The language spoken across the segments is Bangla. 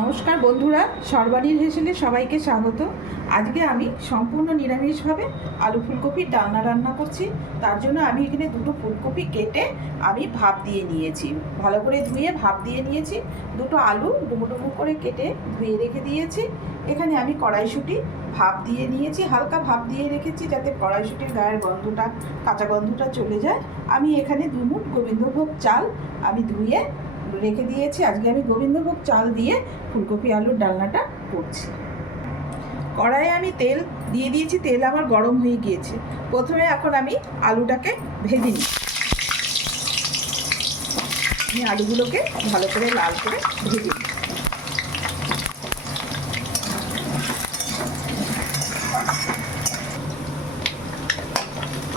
নমস্কার বন্ধুরা, সর্বাণীর হেসেলে সবাইকে স্বাগত। আজকে আমি সম্পূর্ণ নিরামিষভাবে আলু ফুলকপির ডালনা রান্না করছি। তার জন্য আমি এখানে দুটো ফুলকপি কেটে আমি ভাপ দিয়ে নিয়েছি, ভালো করে ধুয়ে ভাপ দিয়ে নিয়েছি। দুটো আলু ডুমো ডুমো করে কেটে ধুয়ে রেখে দিয়েছি। এখানে আমি কড়াইশুঁটি ভাপ দিয়ে নিয়েছি, হালকা ভাপ দিয়ে রেখেছি যাতে কড়াইশুঁটির গায়ের গন্ধটা, কাঁচা গন্ধটা চলে যায়। আমি এখানে 2 মুঠ গোবিন্দভোগ চাল আমি ধুয়ে রেখে দিয়েছি। আজকে আমি গোবিন্দভোগ চাল দিয়ে ফুলকপি আলুর ডালনাটা করছি। কড়াইয়ে আমি তেল দিয়ে দিয়েছি, তেল আমার গরম হয়ে গিয়েছে। প্রথমে এখন আমি আলুটাকে ভেজে নিই। আমি আলুগুলোকে ভালো করে লাল করে ভেজে নিই।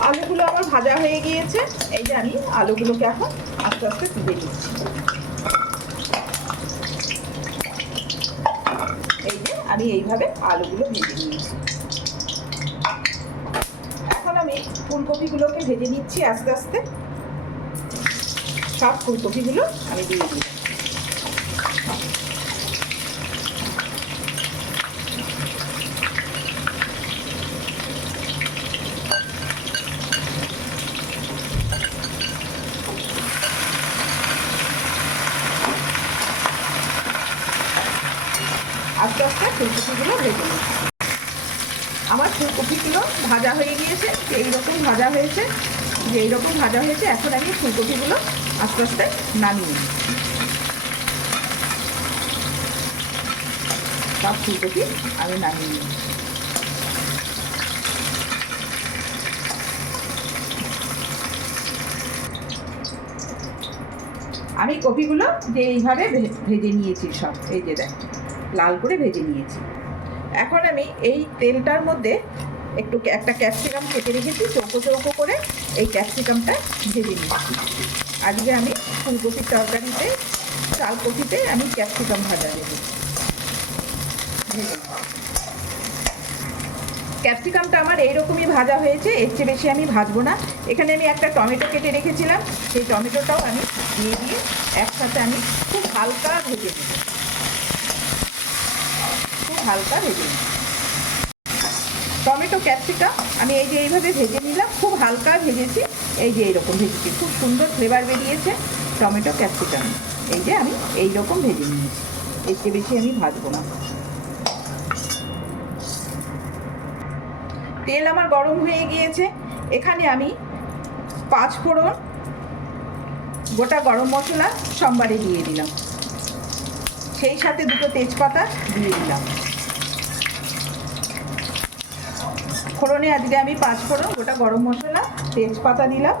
আলুগুলো আমার ভাজা হয়ে গিয়েছে। এই যে আমি আলুগুলোকে এখন আস্তে আস্তে তুলে দিচ্ছি। এই যে আমি এইভাবে আলুগুলো ভেজে নিয়েছি। এখন আমি ফুলকপিগুলোকে ভেজে নিচ্ছি আস্তে আস্তে। সব ফুলকপিগুলো আমি দিয়ে দিই। আস্তে আস্তে ফুলকপিগুলো ভেজে নিচ্ছি। আমার ফুলকপিগুলো ভাজা হয়ে গিয়েছে, এইরকম ভাজা হয়েছে, এখন আমি ফুলকপিগুলো আস্তে আস্তে নামিয়ে নিই। সব ফুলকপি আমি নামিয়ে নিই। আমি কপিগুলো যে এইভাবে ভেজে নিয়েছি, সব এই যে দেখ লাল করে ভেজে নিয়েছি। এখন আমি এই তেলটার মধ্যে একটা ক্যাপসিকাম কেটে রেখেছি চৌকো চৌকো করে, এই ক্যাপসিকামটা ভেজে নিচ্ছি। আজকে আমি ফুলকপির তরকারিতে, চাল কপিতে আমি ক্যাপসিকাম ভাজা দেবো। ক্যাপসিকামটা আমার এইরকমই ভাজা হয়েছে, এর চেয়ে বেশি আমি ভাজবো না। এখানে আমি একটা টমেটো কেটে রেখেছিলাম, সেই টমেটোটাও আমি দিয়ে একসাথে আমি খুব হালকা ভেজে নেব, টমেটো ক্যাপসিকাম আমি এই যে এইভাবে ভেজে নিলাম, খুব হালকা ভেজেছি। এই যে এইরকম ভেজেছি, খুব সুন্দর ফ্লেভার বেরিয়েছে টমেটো ক্যাপসিকাম। এই যে আমি এইরকম ভেজে নিয়েছি, এর চেয়ে বেশি আমি ভাজবো না। তেল আমার গরম হয়ে গিয়েছে। এখানে আমি 5 ফোড়ন, গোটা গরম মশলা সোমবারে দিয়ে দিলাম, সেই সাথে 2টো তেজপাতা দিয়ে দিলাম। ফোড়নে আজকে আমি 5 ফোড়ন, গোটা গরম মশলা, তেজপাতা দিলাম।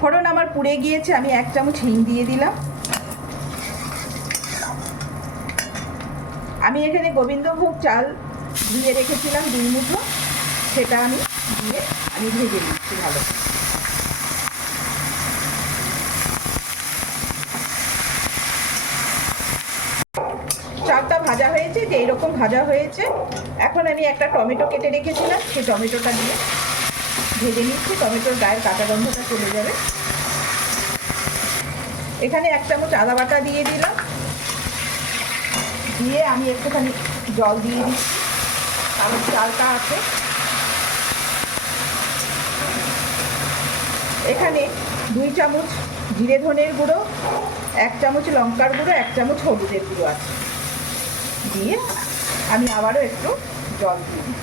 ফোড়ন আমার পুড়ে গিয়েছে, আমি 1 চামচ হিং দিয়ে দিলাম। আমি এখানে গোবিন্দভোগ চাল ধুয়ে রেখেছিলাম 2 মুঠো, সেটা আমি দিয়ে আমি ভেজে নিচ্ছি ভালো। চালটা ভাজা হয়েছে, যে এইরকম ভাজা হয়েছে। এখন আমি একটা টমেটো কেটে রেখেছিলাম, সেই টমেটোটা দিয়ে ভেজে নিচ্ছি। টমেটোর গায়ের কাঁচা গন্ধটা চলে যাবে। এখানে 1 চামচ আদা বাটা দিয়ে দিলাম, দিয়ে আমি একটুখানি জল দিয়ে দিচ্ছি, কারণ চালটা আছে। এখানে 2 চামচ জিরে ধনের গুঁড়ো, 1 চামচ লঙ্কার গুঁড়ো, 1 চামচ হলুদের গুঁড়ো আছে, দিয়ে আমি আবারও একটু জল দিয়ে দিই।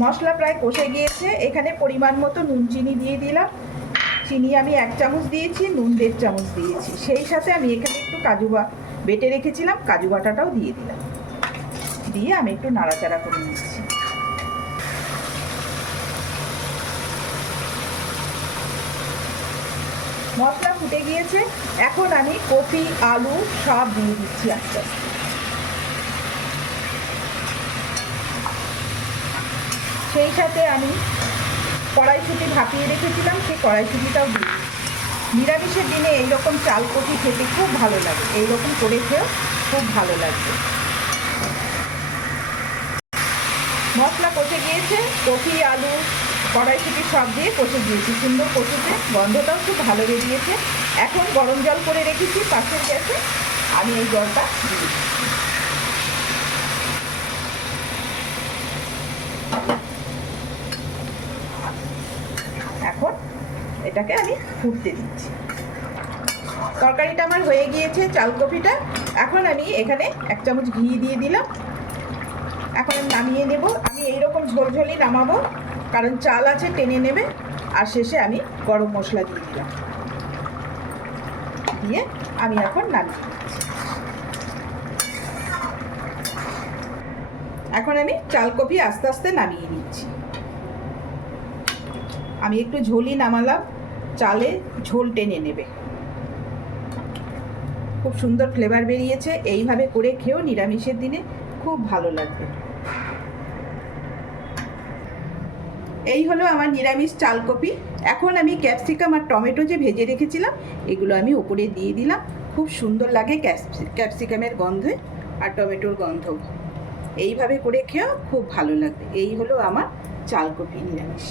মশলা প্রায় কষে গিয়েছে। এখানে পরিমাণ মতো নুন চিনি দিয়ে দিলাম। চিনি আমি 1 চামচ দিয়েছি, নুন 1.5 চামচ দিয়েছি। সেই সাথে আমি এখানে একটু কাজু বেটে রেখেছিলাম, কাজু বাটাটাও দিয়ে দিলাম। দিয়ে আমি একটু নাড়াচাড়া করে নিচ্ছি। মশলা ফুটে গিয়েছে, এখন আমি কপি আলু সব দিয়ে দিচ্ছি আস্তে আস্তে। সেই সাথে আমি কড়াইশুঁটি ভাপিয়ে রেখেছিলাম, সেই কড়াইশুঁটিটাও দিয়ে দিচ্ছি। নিরামিষের দিনে এইরকম চাল কপি খেতে খুব ভালো লাগে, এইরকম করে খেয়েও খুব ভালো লাগবে। মশলা কষে গিয়েছে, কপি আলু কড়াইশুঁটি সব দিয়ে কষে দিয়েছি, সুন্দর কষেছে, গন্ধটাও খুব ভালো বেরিয়েছে। এখন গরম জল করে রেখেছি পাশের গ্যাসে, আমি এই জলটা দিই। এখন এটাকে আমি ফুটতে দিচ্ছি। তরকারিটা আমার হয়ে গিয়েছে, চালকপিটা। এখন আমি এখানে 1 চামচ ঘি দিয়ে দিলাম। এখন আমি নামিয়ে নেব। আমি এইরকম ঝোলঝোলই নামাবো, কারণ চাল আছে, টেনে নেবে। আর শেষে আমি গরম মশলা দিয়ে দিলাম, দিয়ে আমি এখন নামিয়ে নিচ্ছি। এখন আমি চালকপি আস্তে আস্তে নামিয়ে নিচ্ছি। আমি একটু ঝোলই নামালাম, চালে ঝোল টেনে নেবে। খুব সুন্দর ফ্লেভার বেরিয়েছে। এইভাবে করে খেয়েও নিরামিষের দিনে খুব ভালো লাগবে। এই হলো আমার নিরামিষ চালকপি। এখন আমি ক্যাপসিকাম আর টমেটো যে ভেজে রেখেছিলাম, এগুলো আমি ওপরে দিয়ে দিলাম। খুব সুন্দর লাগে ক্যাপসিকামের গন্ধে আর টমেটোর গন্ধ। এইভাবে করে খেয়েও খুব ভালো লাগবে। এই হলো আমার চালকপি নিরামিষ।